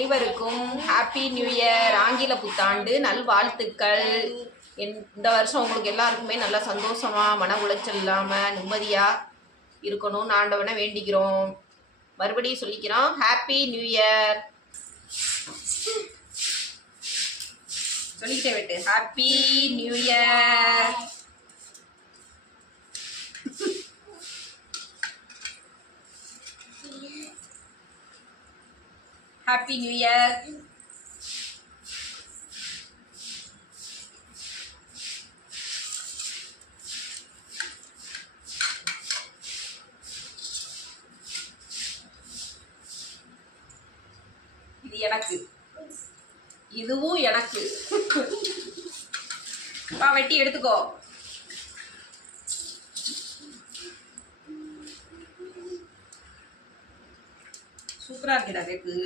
அனைவருக்கும் happy new year, ஆங்கில புத்தாண்டு நல்வாழ்த்துக்கள். இந்த வருஷம் உங்களுக்கு எல்லாருக்குமே நல்லா சந்தோஷமா, மன உளைச்சல் இல்லாம நிம்மதியா இருக்கணும்னு ஆண்டவனை வேண்டிக்கிறோம். மறுபடியும் சொல்லிக்கிறோம், ஹாப்பி நியூ இயர். சொல்லிக்கிட்டே விட்டு happy new year. Happy new year. இது எனக்கு, இதுவும் எனக்கு. வெட்டி எடுத்துக்கோ. சூப்பரா இருக்குடா கேக்கு.